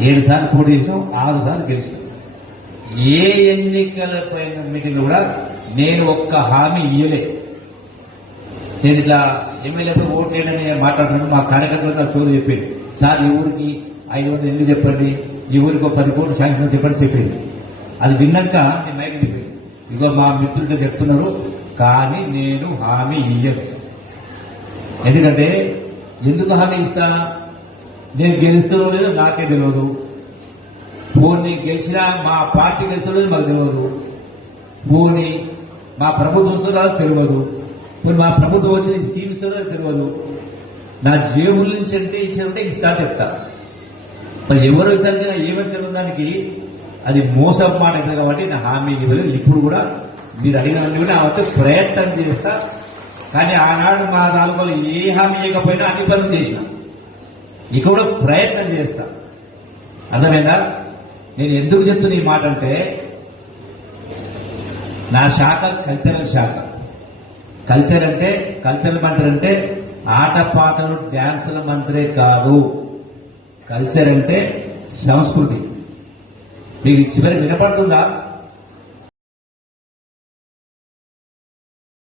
7 సార్లు పోటీ చేసాం, 6 సార్లు గెలిచాం. ఏ ఎన్నికల పైన మీటింగ్ కూడా నేను ఒక్క హామీ ఇయ్యలే. నేను ఇట్లా ఎమ్మెల్యేపై ఓట్లేనని మాట్లాడుతున్నాను. మా కార్యకర్తలు నాకు చోటు చెప్పింది, సార్ ఈ ఊరికి 500 ఎందుకు చెప్పండి, ఈ ఊరికి 10 కోట్లు శాంక్షన్ చెప్పండి చెప్పింది. అది విన్నాక నేను మైక్ చెప్పింది, ఇగో మా మిత్రులు చెప్తున్నారు కానీ నేను హామీ ఇయ్యను. ఎందుకంటే ఎందుకు హామీ ఇస్తా, నేను గెలుస్తానో లేదో నాకే తెలియదు. పోనీ గెలిచినా మా పార్టీ గెలుస్తుందో మాకు తెలియదు. పోనీ మా ప్రభుత్వం వస్తుందో తెలియదు. పోనీ మా ప్రభుత్వం వచ్చిన స్కీమ్ ఇస్తుందో తెలియదు. నా జేబుల నుంచి అంటే ఇచ్చారంటే ఇస్తా చెప్తా. మరి ఎవరు ఇస్తారు కదా, ఏమని తెలియదు దానికి అది మోసం మాట అవుతుంది. కాబట్టి నా హామీ ఇవ్వలేదు. ఇప్పుడు కూడా మీరు అడిగినవన్నీ కూడా అవతే ప్రయత్నం చేస్తా. కానీ ఆనాడు మా నాలుగు ఏ హామీ ఇవ్వకపోయినా అన్ని పనులు చేసిన, ఇక కూడా ప్రయత్నం చేస్తా. అర్థమైందా? నేను ఎందుకు చెప్తున్నా ఈ మాట అంటే, నా శాఖ కల్చరల్ శాఖ. కల్చర్ అంటే కల్చరల్ మంత్రి అంటే ఆటపాటలు డ్యాన్సుల మంత్రే కాదు. కల్చర్ అంటే సంస్కృతి. మీకు చివరికి వినపడుతుందా?